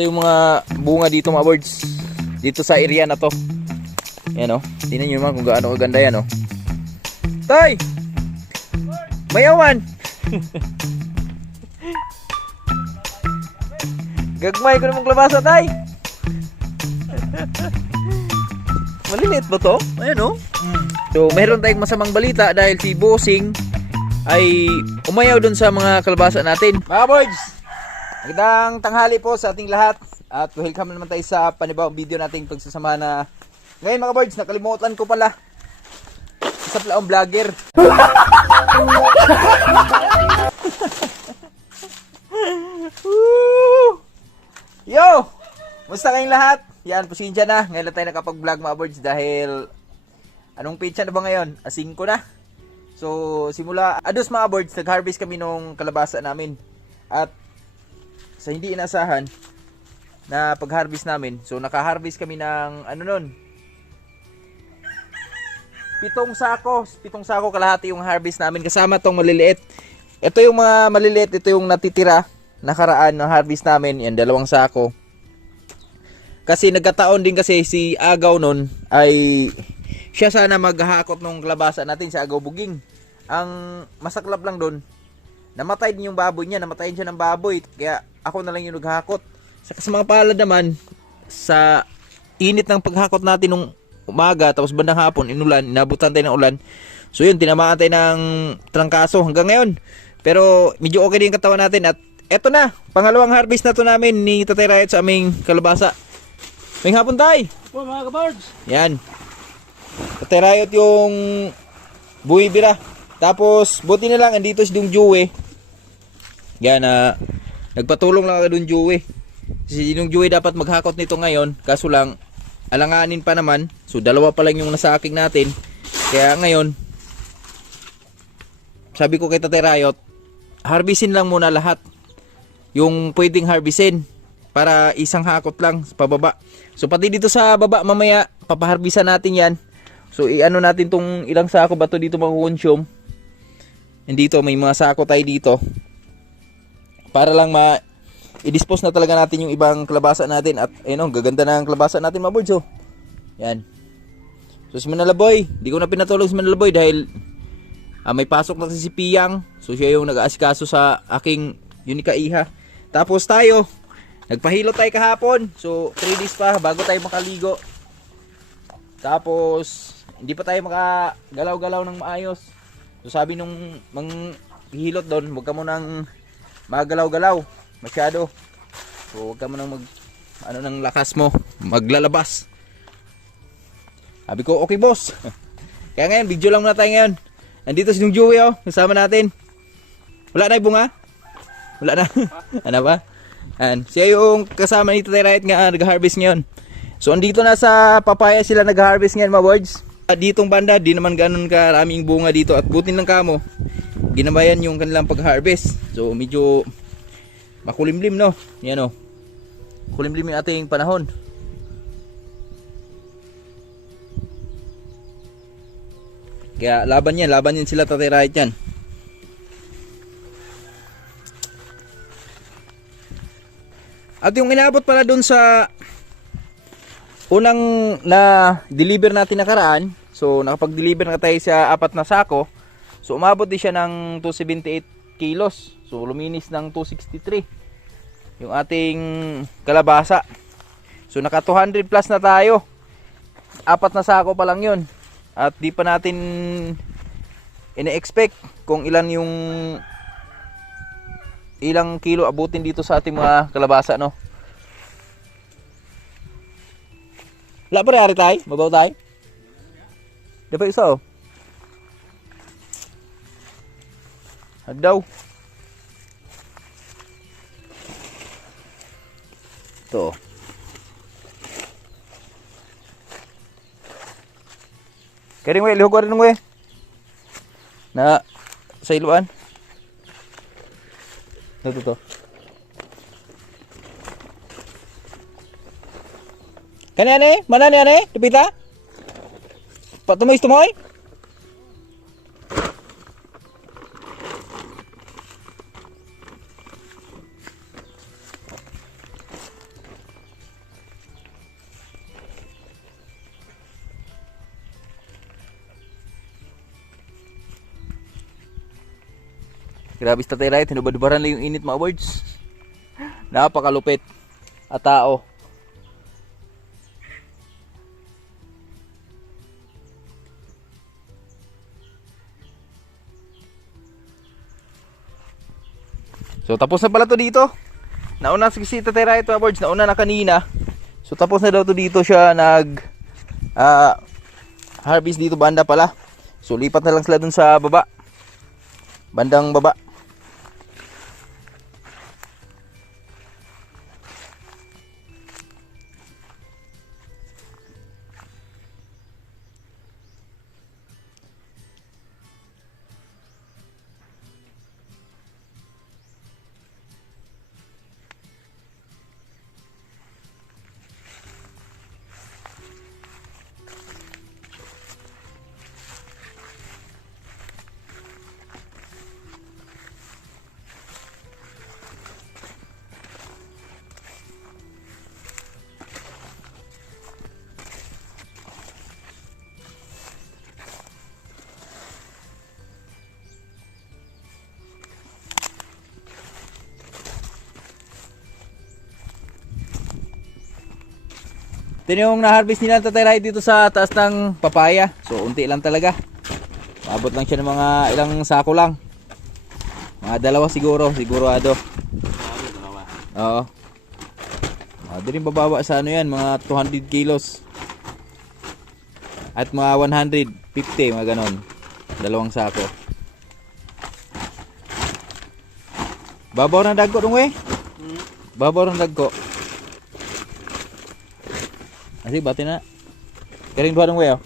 Ito yung mga bunga dito mga birds. Dito sa area na to. Yan o. Tingnan nyo naman kung gaano kaganda yan o. Tay! Mayawan! Gagmay ko namang klabasa, tay! Maliliit ba to? Ayan o. So, meron tayong masamang balita dahil si Bossing ay umayaw dun sa mga kalabasa natin. Mga boys, magandang tanghali po sa ating lahat. At welcome naman tayo sa panibawang video nating pagsasama na ngayon mga boys, nakalimutan ko pala. Isa pala akong vlogger. Yo! Musta kayong lahat? Yan, pasensya na. Ngayon lang tayo nakapag-vlog mga boys dahil anong pitsa na ba ngayon? 5 na. So, simula ados mga boys, nag-harvest kami nung kalabasa namin. At sa hindi inasahan na pag-harvest namin, so naka-harvest kami ng ano nun? 7 sako kalahati yung harvest namin kasama tong maliliit. Ito yung mga maliliit, ito yung natitira nakaraan ng harvest namin, yan 2 sako. Kasi nagkataon din kasi si Agaw nun ay siya sana maghahakot ng kalabasa natin sa Agaw Buging. Ang masaklap lang doon, namatay din yung baboy niya, namatayin siya ng baboy, kaya ako na lang yung naghahakot. Sa mga palad naman, sa init ng paghakot natin nung umaga, tapos bandang hapon, inulan, inabutan tayo ng ulan. So yun, tinamaan tayo ng trangkaso hanggang ngayon. Pero medyo okay din yung katawan natin. At eto na, pangalawang harvest na to namin ni Tatay Riot sa aming kalabasa. May hapon tayo. Po mga kabards. Yan. Tatay Riot yung buwibira. Tapos, buti na lang, andito si Dung Joey. Yan, nagpatulong lang ako Dung Joey. Si Dung Joey dapat maghakot nito ngayon. Kaso lang, alanganin pa naman. So, 2 pa lang yung nasa aking natin. Kaya ngayon, sabi ko kay Tatay Riot, harvestin lang muna lahat. Yung pwedeng harvestin. Para isang hakot lang sa pababa. So, pati dito sa baba, mamaya, papaharbisan natin yan. So, i-ano natin tong ilang sako ba to dito makukonsume. And dito, may mga sako tayo dito. Para lang i-dispose na talaga natin yung ibang kalabasa natin. At ayun, gaganda na ang kalabasa natin mga boys. Oh. Yan. So si Manalaboy, di ko na pinatulog si Manalaboy dahil may pasok na si Piyang. So siya yung nag-aasikaso sa aking Unica Iha. Tapos tayo, nagpahilo tayo kahapon. So 3 days pa bago tayo makaligo. Tapos hindi pa tayo makagalaw-galaw ng maayos. So sabi nung manghihilot doon, huwag ka munang magalaw-galaw masyado. So huwag ka munang ng lakas mo, maglalabas. Sabi ko, okay boss. Kaya ngayon, video lang muna tayo ngayon. Nandito si Dung Joey oh, kasama natin. Wala na yung bunga? Wala na. Ano ba? And siya yung kasama ni Tatay Riot nga nag-harvest ngayon. So andito na sa papaya sila nag-harvest ngayon mga boys. Ditong banda, di naman ganun karaming bunga dito at butin ng kamo. Ginabayan yung kanilang pag-harvest. So medyo makulimlim no. Yan oh. Kulimlim yung ating panahon. Kaya laban yan sila Tatay Riot yan. At yung inabot pala dun sa unang na deliver natin nakaraan, so nakapag-deliver na tayo sa 4 na sako. So umabot din siya ng 278 kilos. So luminis ng 263 yung ating kalabasa. So naka 200 plus na tayo. 4 na sako pa lang yun. At di pa natin ine-expect kung ilang kilo abutin dito sa ating mga kalabasa no. Wala pa rin tayo? Mabaw tayo? Di pa isa oh. Hagdaw. Ito. Kaya rin lihog rin ng na sa iluan. Ito. Kanyan mana ni ane? Dipita? Patumoy-tumoy? Grabe sa Tatay Riot, hinubad-baran lang yung init mga birds. Napakalupit. At tao. So tapos na pala to dito. Nauna si Tatay Riot mga birds, nauna na kanina. So tapos na daw to dito siya harvest dito banda pala. So lipat na lang sila dun sa baba. Bandang baba. Ito yung na-harvest nila Tatay Riot dito sa taas ng papaya. So unti lang talaga. Maabot lang siya ng mga ilang sako lang. Mga dalawa sigurado. Oo. Doon yung bababa sa ano yan, mga 200 kilos. At mga 150, mga ganon. Dalawang sako. Babaw ng dagko dong we? Babaw ng dagko. Así, bate na. Kering dua dong we oh.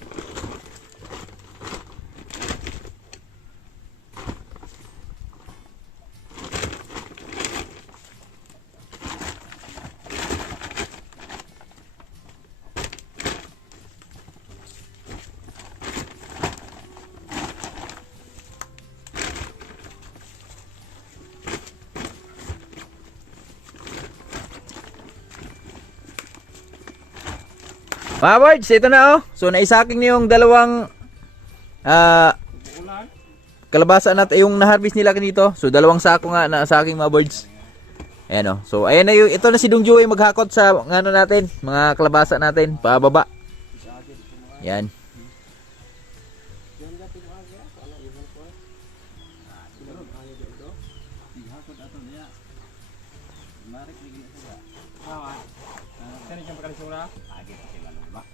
Mga birds, ito na oh. So naisaking na yung dalawang kalabasa natin yung na-harvest nila kanito. So dalawang sako nga na saking mga birds. Ayan oh. So ayan na yung, ito na si Dong Joey maghakot sa ano natin, mga kalabasa natin, pababa. Yan.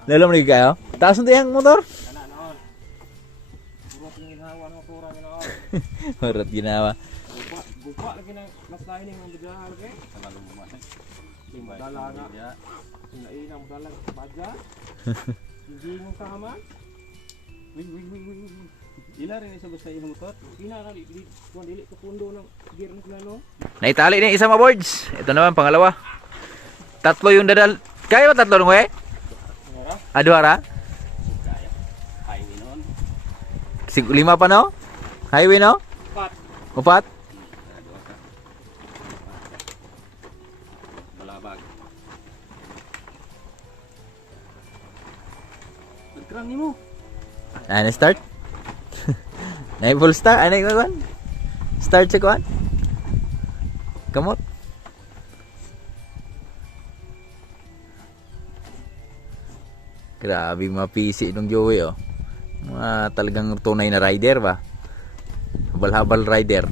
Lalo mo kayo? Taas na yung motor? Marat ginawa. Buka lagi na mas lain yung bigla lagi. Selalu bumatay. Lima dala na. Inainang dala baja. Hindi mo sama. Wig. Ila rin sa basta imong motor. Ina na dili ko pundo ng gear ng plano. Naitali na isa mga boards. Ito naman pangalawa. Tatlo yung dadal. Kaya ba tatlo nung eh? Aduara? Highway noon. Lima pa no? Highway no? Upat? Balabag. Nagkran ni mo. Ano start? Na-full start? Ano yung kuwan? Start sa kuwan? Kamot? Grabe mapisi nung Joey oh. Mga talagang tunay na rider ba? Habal-habal rider.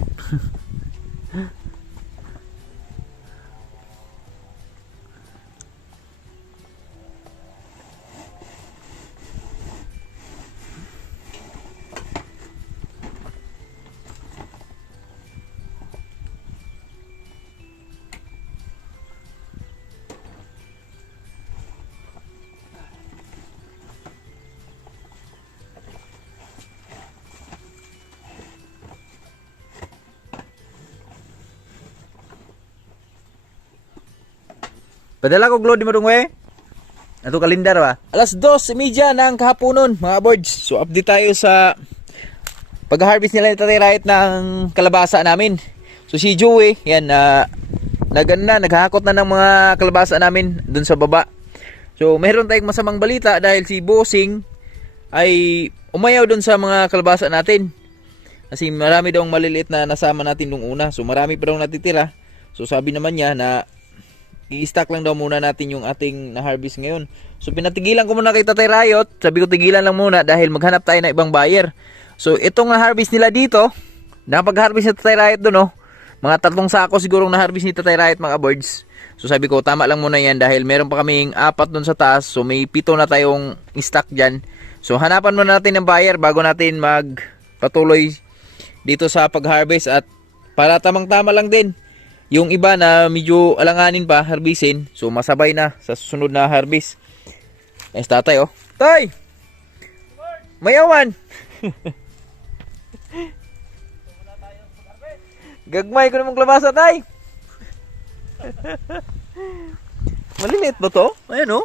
Padala ko glow di mo dong we. Ato kalendar ba? Alas 2:30 ng kahaponon mga boards. So update tayo sa pag-harvest nila ni Tatay Riot ng kalabasa namin. So si Joey, yan naghahakot na ng mga kalabasa namin dun sa baba. So meron tayong masamang balita dahil si Bossing ay umayaw dun sa mga kalabasa natin. Kasi marami daw maliliit na nasama natin nung una. So marami pa daw natitira. So sabi naman niya na i-stack lang daw muna natin yung ating na-harvest ngayon. So pinatigilan ko muna kay Tatay Riot. Sabi ko tigilan lang muna dahil maghanap tayo ng ibang buyer. So itong na-harvest nila dito, nakapag-harvest ni Tatay Riot doon, mga 3 sako sigurong na-harvest ni Tatay Riot mga birds. So sabi ko tama lang muna yan dahil meron pa kaming 4 doon sa taas. So may 7 na tayong stock dyan. So hanapan muna natin ng buyer bago natin magpatuloy dito sa pag-harvest. At para tamang-tama lang din yung iba na medyo alanganin pa harvestin, so masabay na sa susunod na harvest. Ay, tatay oh. Tay! Mayawan! Gagmay ko namang klabasa, tay! Maliliit ba to? Ayan oh.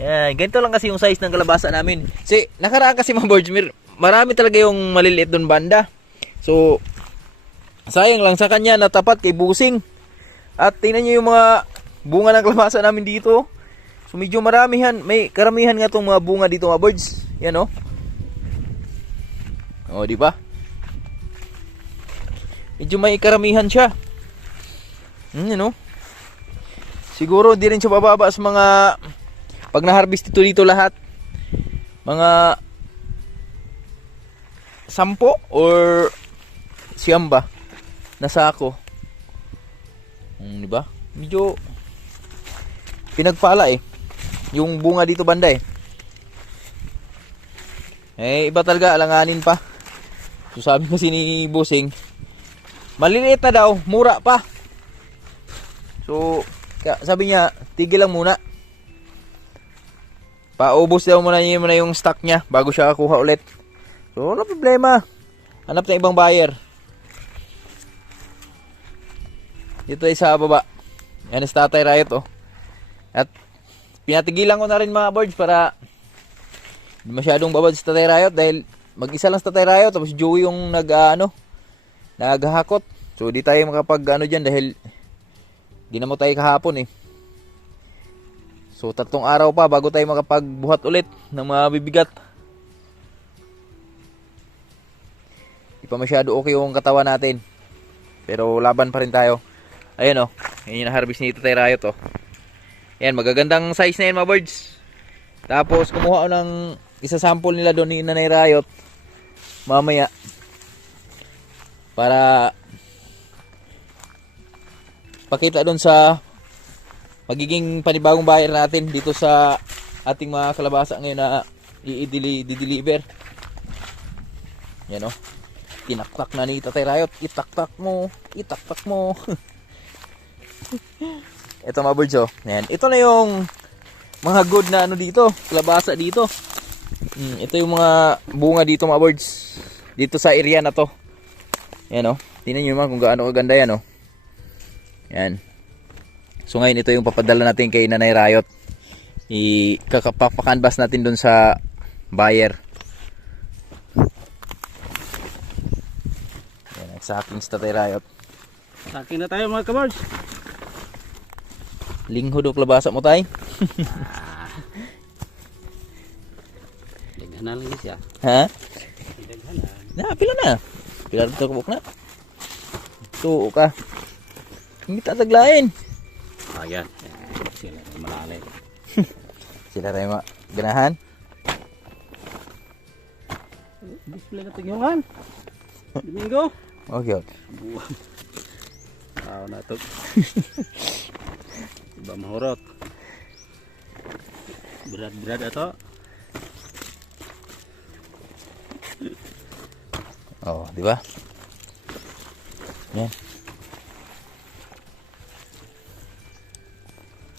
Yan, ganito lang kasi yung size ng kalabasa namin. Kasi nakaraan kasi mga birds, marami talaga yung maliliit doon banda. So sayang lang sa kanya na tapat kay Busing. At tingnan nyo yung mga bunga ng kalabasa namin dito. So medyo maramihan, may karamihan nga tong mga bunga dito mga birds. Yan oh. Oh, di ba? Medyo may karamihan siya. Yan oh. Siguro di rin siya bababa sa mga pag na-harvest dito lahat. Mga 10 or 9 ba? Nasa ako. Di ba? Medyo pinagpala eh. Yung bunga dito banda eh. Eh, iba talaga, alanganin pa. So sabi kasi ni Busing, maliliit na daw, mura pa. So, sabi niya, tigil lang muna. Paubos daw muna niya yung stock niya bago siya kuha ulit. So, wala problema. Hanap na ibang buyer. Dito ay sa baba. Yan is Tatay Riot oh. At pinatigilan ko na rin mga birds para hindi masyadong babad si Tatay Riot dahil mag-isa lang si Tatay Riot tapos Joey yung naghahakot. So di tayo makapag dyan dahil di na mo tayo kahapon eh. So 3 araw pa bago tayo makapagbuhat ulit ng mga bibigat. Di pa masyado okay yung katawan natin. Pero laban pa rin tayo. Ayan oh, yan yung na-harvest ni Tatay Riot oh. Ayan, magagandang size na yan mga birds. Tapos kumuha ako ng isa sample nila doon ni Nanay Riot mamaya para pakita doon sa magiging panibagong buyer natin dito sa ating mga kalabasa ngayon na i-deliver. Yan oh, tinaktak na ni Tatay Riot. Itaktak mo, itaktak mo. Ito mga birds oh. Ayan. Ito na yung mga good na dito, kalabasa dito. Ito yung mga bunga dito mga birds. Dito sa area na to. Ayan oh. Tingnan nyo naman kung gaano kaganda yan oh. Ayan. So ngayon ito yung papadala natin kay Nanay Riot. Ikakapakanvas natin dun sa buyer. Ayan, sa aking Tatay Riot. Sa akin na tayo mga kabars. Linghod o klabasa mo tay? Daghanan lang siya. Ha? Daghanan. Na, pila na. Pila dito kabuk na. Tuo ka. Hindi tataglain. Ayan. Sila malalim. Sila rin mga ganahan. Display na tigyungan. Domingo. Okay. Buwan. Tao na ito. Iba mahurot. Berat-berat ito. Oh, di ba? Yan.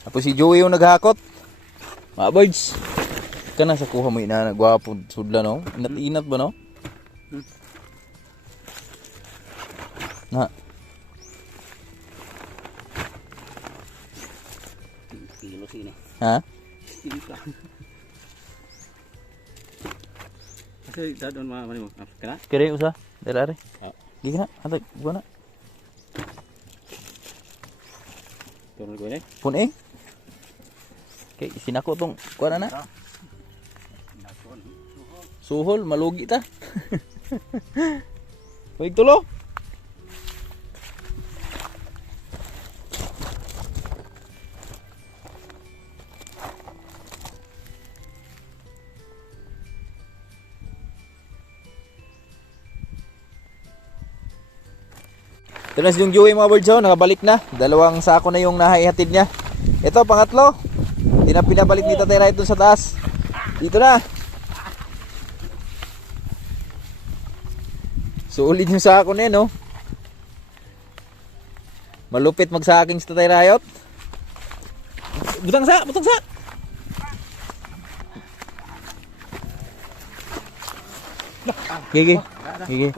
Tapos si Joey yung naghakot. Mga birds. Ka na sa kuha mo ina nagwapo sudla no. Inat-inat ba no? Na. Kilo sini. Ha? Kasi dadon mga mo. Kena? Kira usa. Dala re. Ya. Gigi na. Atay, buwan na. Turun ko ni. Pun eh. Okay, sinako tong kuha na na. Suhol, malugi ta. Huwag tulo. Ito na si yung Joey mga birds, oh, nakabalik na. 2 sako na yung nahihatid niya. Ito, pangatlo. Hindi na pinabalik ni Tatay Rait dun sa taas. Dito na. Sulit yung sako na yan, oh. Malupit magsaking sa Tatay Rayot. Butang sa, butang sa. Gigi. Gigi.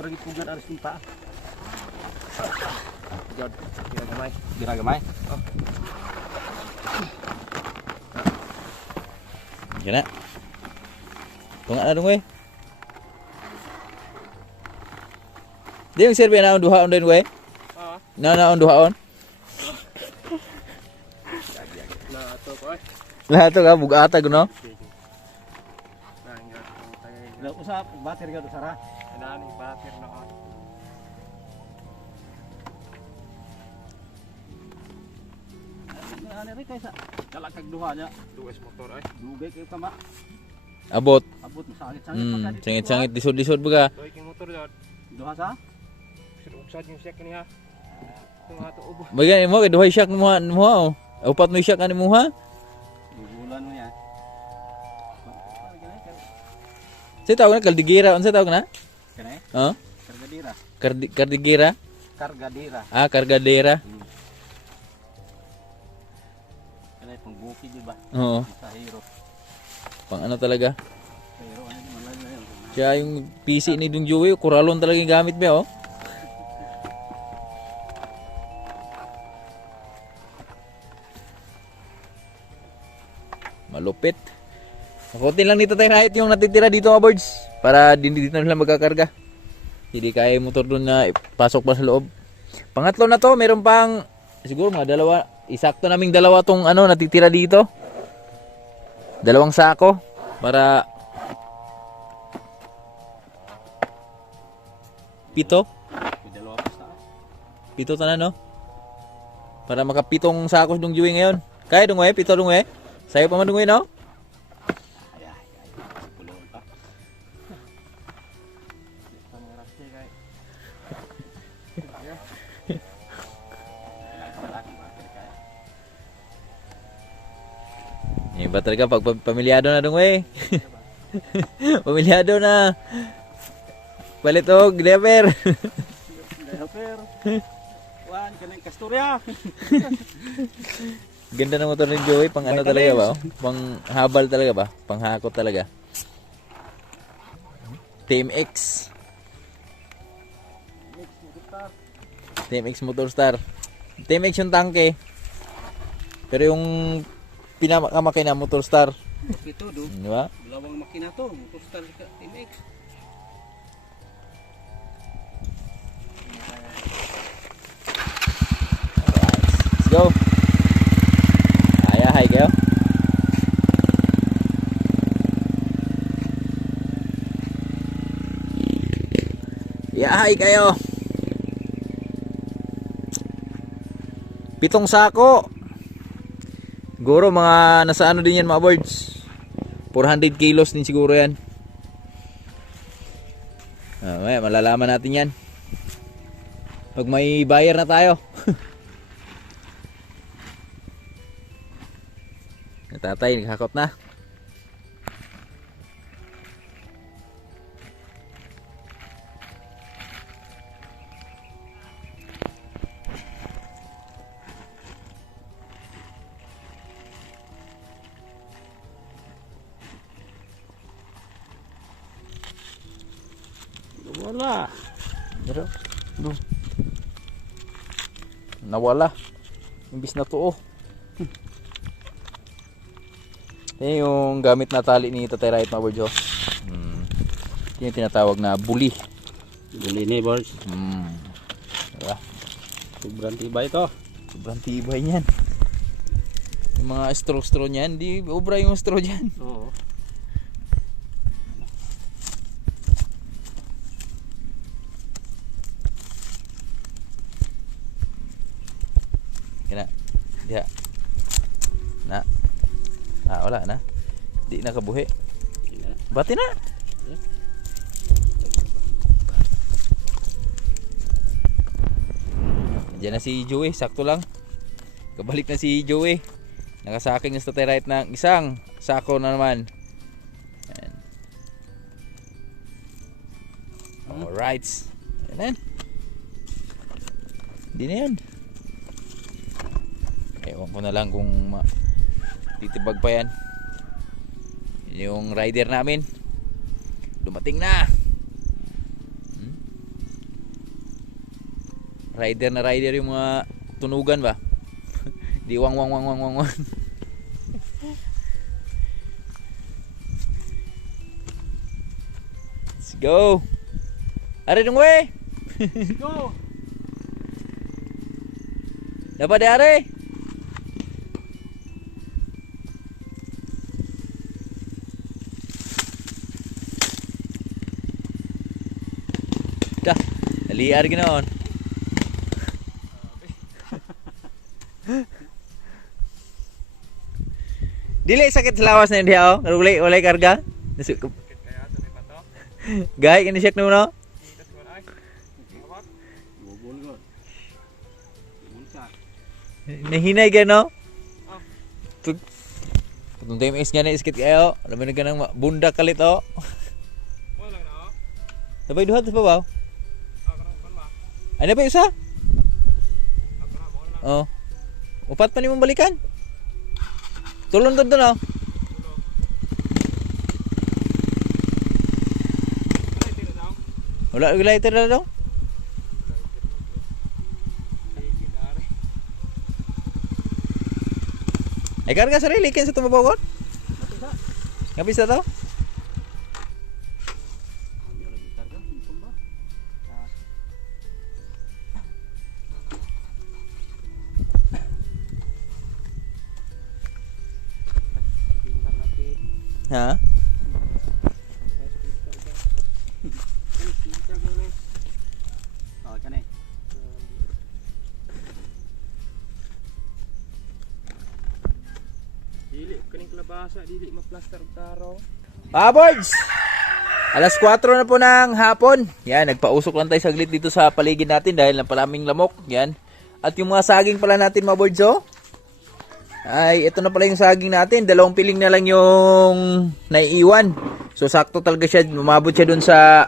Giragamay. Oh. Yan na. Tunga na dong we. Di yung sirbe na duhaon din we. Na duhaon. Na to ko. Lahat to ka bugata no. Lah usap bater ka to Sara. Ana ni bater na ako. Ano rin kaysa kalakag duha niya. Duwes motor ay. Dugay kayo kama. Abot. Abot masangit-sangit. Sangit-sangit disod-disod baga. Duhay king motor dad. Duha sa? Usad yung siya kaniya. Tung ato ubo. Bagan mo kay duhay siyak mo oh. Upat mo siyak ani mo ha. Bulan mo yan. Sa tawag na kaldigira, unsa tawag na? Kanay? Oh? Kargadira. Kardigira? Kargadira. Ah, kargadera. Kanay pang bukid di ba? Oo. Sa hero. Pang ano talaga? Hero ano di malay na yun. Kaya yung PC ni Dung Joey, kuralon talaga yung gamit ba oh. Malupit. Nakutin lang dito tayo Rait yung natitira dito mga birds. Para dito na sila magkakarga. Hindi kaya yung motor doon na ipasok pa sa loob. Pangatlo na to, meron pang siguro mga 2. Isakto naming 2 tong ano natitira dito. 2 sako para 7. May dalawa pa sa. 7 tanan no. Para makapitong sakos dong Joey ngayon. Kaya dong we, 7 dong we. Sayo pa man dong we no. Pulong pa. Pangarasi kay. Iba talaga pag pamilyado na dong we. Pamilyado na. Palit og driver. Driver. Wan kanang kasturya. Ganda ng motor ni Joey, pang ano talaga ba? Pang habal talaga ba? Pang hakot talaga. Team X. Team X Motorstar. Team X yung tangke. Pero yung pinakamakina Motorstar. Ito do. Di ba? Dalawang makina to, Motorstar ka MX. Let's go. Ayahay kayo. Ayahay kayo. 7 sako. Siguro mga nasa ano din yan mga birds. 400 kilos din siguro yan. May malalaman natin yan. Pag may buyer na tayo. Tatay, naghakot na. Wala. Pero, nawala. Imbis na tuo. Yan yung gamit na tali ni Tatay Rait mga birds. Yan yung tinatawag na buli. Bili ni boys. Diba? Sobrang tibay ito. Sobrang tibay niyan. Yung mga straw niyan, di obra yung straw dyan. Oo. Na. Wala na. Di na kabuhi. Bati na. Diyan na si Joey, sakto lang. Kabalik na si Joey. Nakasaking na sa right ng isang sako na naman. Ayan. Alright. Ayan. Hindi na yan. Ewan ko na lang kung titibag pa yan. Yung rider namin dumating na. Rider na rider yung mga tunugan ba. Di wang wang wang wang wang wang. Let's go. Are dong we. Go. Dapat are. Dah, liar ginoon. Dili sakit sa lawas na hindi ako. Ulay karga. Nasuk. Gay kani siya no. Nahinay ka no? Kung tayo may isnya na iskit kayo, alam mo na ganang bunda kalit o. Sabay duhat pa ba? Ano ba isa? Oh. Upat pa ni mong balikan. Tulong doon doon oh. Wala lighter na daw. Ay karga sarili kin sa tumabagon. Ngapis na to? Ha? Dili kaning klabasa, dili ma-plaster og taro. Boards! Alas 4 na po ng hapon. Yan, nagpausok lang tayo saglit dito sa paligid natin dahil napalaming lamok. Yan. At yung mga saging pala natin mga boards oh. Ay, ito na pala yung saging natin. 2 piling na lang yung naiiwan. So, sakto talaga siya. Umabot siya dun sa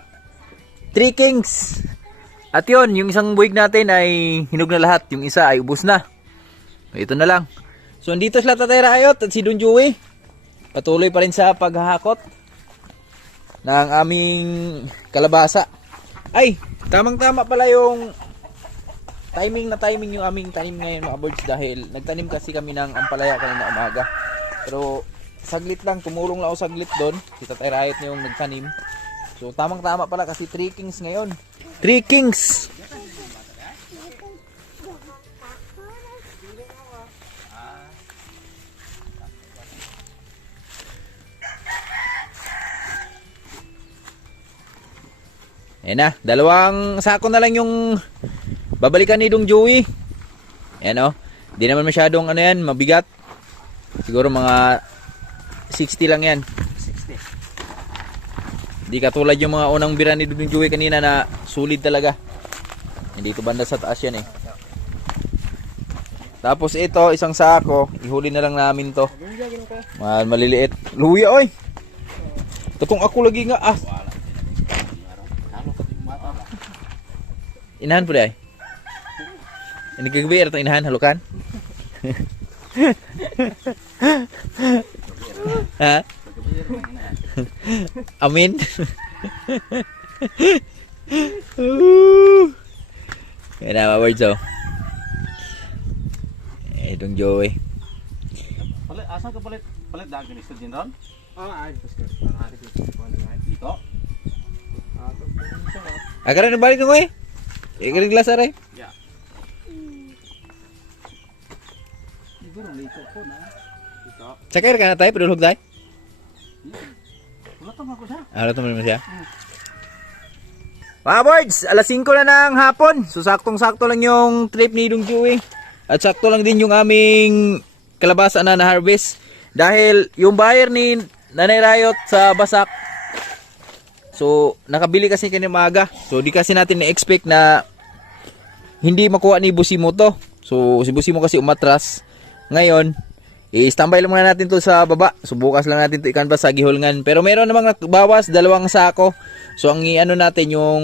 3 Kings. At yun, yung isang buwig natin ay hinog na lahat. Yung isa ay ubos na. Ito na lang. So, dito sila Tatay Rayot at si Don Joey. Patuloy pa rin sa paghahakot ng aming kalabasa. Ay, tamang-tama pala yung timing yung aming tanim ngayon mga birds dahil nagtanim kasi kami ng ampalaya kanina umaga. Pero saglit lang, tumulong lang ako saglit doon. Si Tatay Riot na yung nagtanim. So tamang-tama pala kasi 3 Kings ngayon. 3 Kings! Ayan na, 2 sako na lang yung babalikan ni Dong Joey. Ayan o. Di naman masyadong ano yan, mabigat. Siguro mga 60 lang yan. 60. Di katulad yung mga unang bira ni Dong Joey kanina na sulit talaga. Hindi ito banda sa taas yan eh. Tapos ito, isang sako. Ihuli na lang namin to. Maliliit. Luya oy. Ito kung ako lagi nga ah. Inahan po day. Ini gagawin itong inahan, halukan. Ha? Amin. Kaya na words oh. Itong Joey. Palit asa ka palit dagan ni din ron? Ay, pasko. Ang hari ko Dito. Agara na balik nung eh. Ikirig glass aray. Ya. Siguro lito ko na. Dito. Sakay ka na tayo, padulog tayo. Wala tong ako sa. Wala to mo siya. Mga boards, alas 5 na ng hapon. So saktong-sakto lang yung trip ni Dong Joey. At sakto lang din yung aming kalabasa na na-harvest. Dahil yung buyer ni Nanay Rayot sa Basak, so nakabili kasi kanina maaga. So di kasi natin na-expect na hindi makuha ni Busimo to. So si Busimo kasi umatras. Ngayon, i-standby lang muna natin to sa baba. So bukas lang natin to i-canvas sa gihulngan. Pero meron namang bawas, 2 sako. So ang i-ano natin yung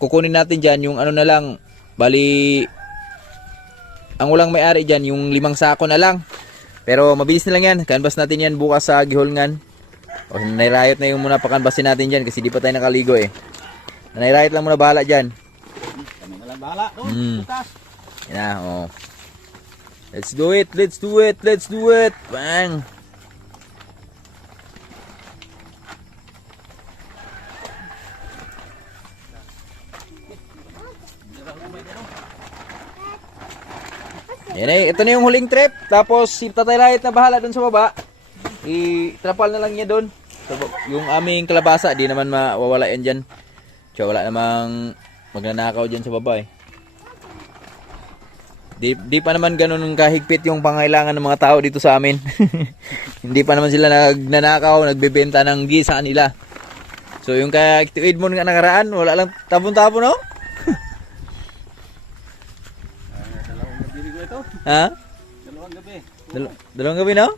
kukunin natin dyan, yung ano na lang, bali ang walang may-ari dyan, yung 5 sako na lang. Pero mabilis na lang yan, canvas natin yan bukas sa gihulngan. O Nanay Rayot na yung muna pakanvasin natin dyan kasi di pa tayo nakaligo eh. Nanay Rayot lang muna bahala dyan. Kami na lang bahala doon. Bukas. Yan na, oh. Let's do it, let's do it, let's do it. Bang. Yan eh, ito na yung huling trip. Tapos si Tatay Rayot na bahala dun sa baba. I-trapal na lang niya dun. Yung aming kalabasa, di naman mawawala yan dyan. Tsaka wala namang magnanakaw dyan sa baba eh. Di pa naman ganun kahigpit yung pangailangan ng mga tao dito sa amin. Hindi pa naman sila nagnanakaw, nagbebenta ng gisa nila. So yung kaya tuwid mo nga nakaraan, wala lang tabon-tabon no? Dalawang gabi ko ito. Ha? Dalawang gabi. Dalawang gabi no?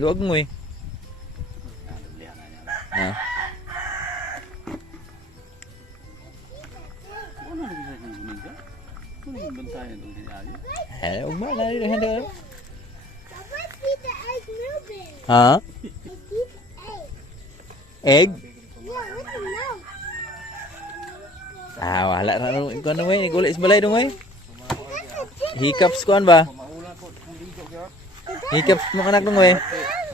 Luwag mo eh. Ha? Ano na bisa kong gumiga? Ano yung bantayan doon din ayo? Huwag mo, nalito hindi ka. Papa, see the egg moving. Ha? I see the egg. Egg? Yeah, with the mouth. Wala na nung ikaw na may, gulis balay dong may. That's a chicken. Hiccups kuan ba? Hiccups mo kanak dong may.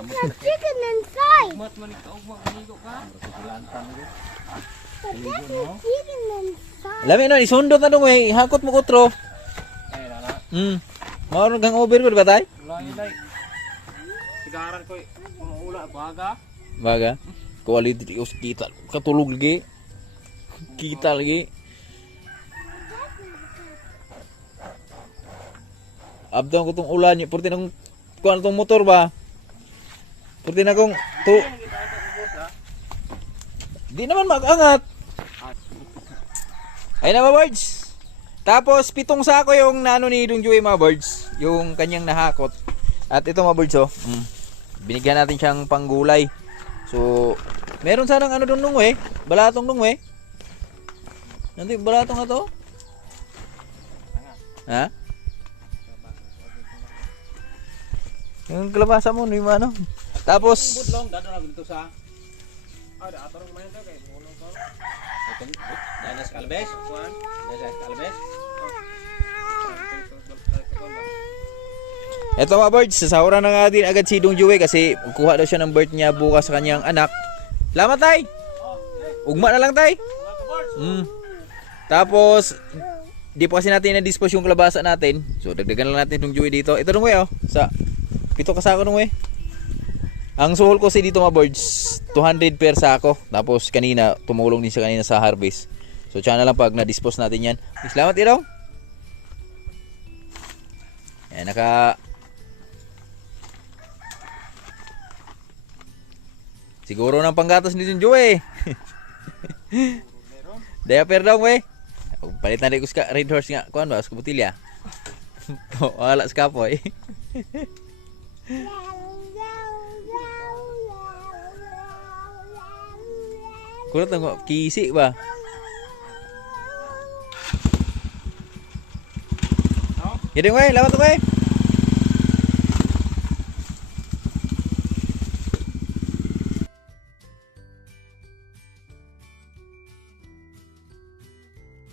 There's a chicken inside. Mat man ikaw manigo ka. But there's a chicken inside. Lami na, isundot na dong may. Hakot mo kutro. Ay nana. Maurong kang over ko, di ba tay? Wala yun ay. Sigaran ko ula baga. Baga. Quality ko kita. Katulog lagi. Kita lagi. Abdong ko tong ulan niyo. Purti na kong kuan tong motor ba? Purti na kong di naman mag-angat. Ay na mga birds. Tapos 7 sako yung nano ni Dong Joey mga birds. Yung kanyang nahakot. At ito mga birds oh. Binigyan natin siyang panggulay. So, meron sanang ano dong nung balatong dong Nanti balatong na to? Ha? Yung kalabasa mo, yung ano. Tapos, Budlong, dado na dito sa Ada atarong main daw kay mulong ko. itong dahil sa kalabes. Dahil sa kalabes. eto mga birds, sasahuran na nga din agad si Dong Joey kasi kuha daw siya ng bird niya bukas sa kanyang anak. Salamat tay! Ugma na lang tay! Tapos, di pa kasi natin na-dispose yung kalabasa natin. So, dagdagan lang natin Dong Joey dito. Ito Dong Joey sa 7 kasako Dong Joey. Ang suhol ko si dito mga birds, 200 per sako. Tapos kanina, tumulong din siya kanina sa harvest. So, tsaka na lang pag na-dispose natin yan. Salamat Dong. Yan, siguro ng panggatas ni Dong Joey. Diaper daw we. Palit na rin ko sa Red Horse nga. Kuhan ba? Sa butilya. Wala sa kapoy. Kulot lang ko. Kisi ba? Yun we. Lamat we.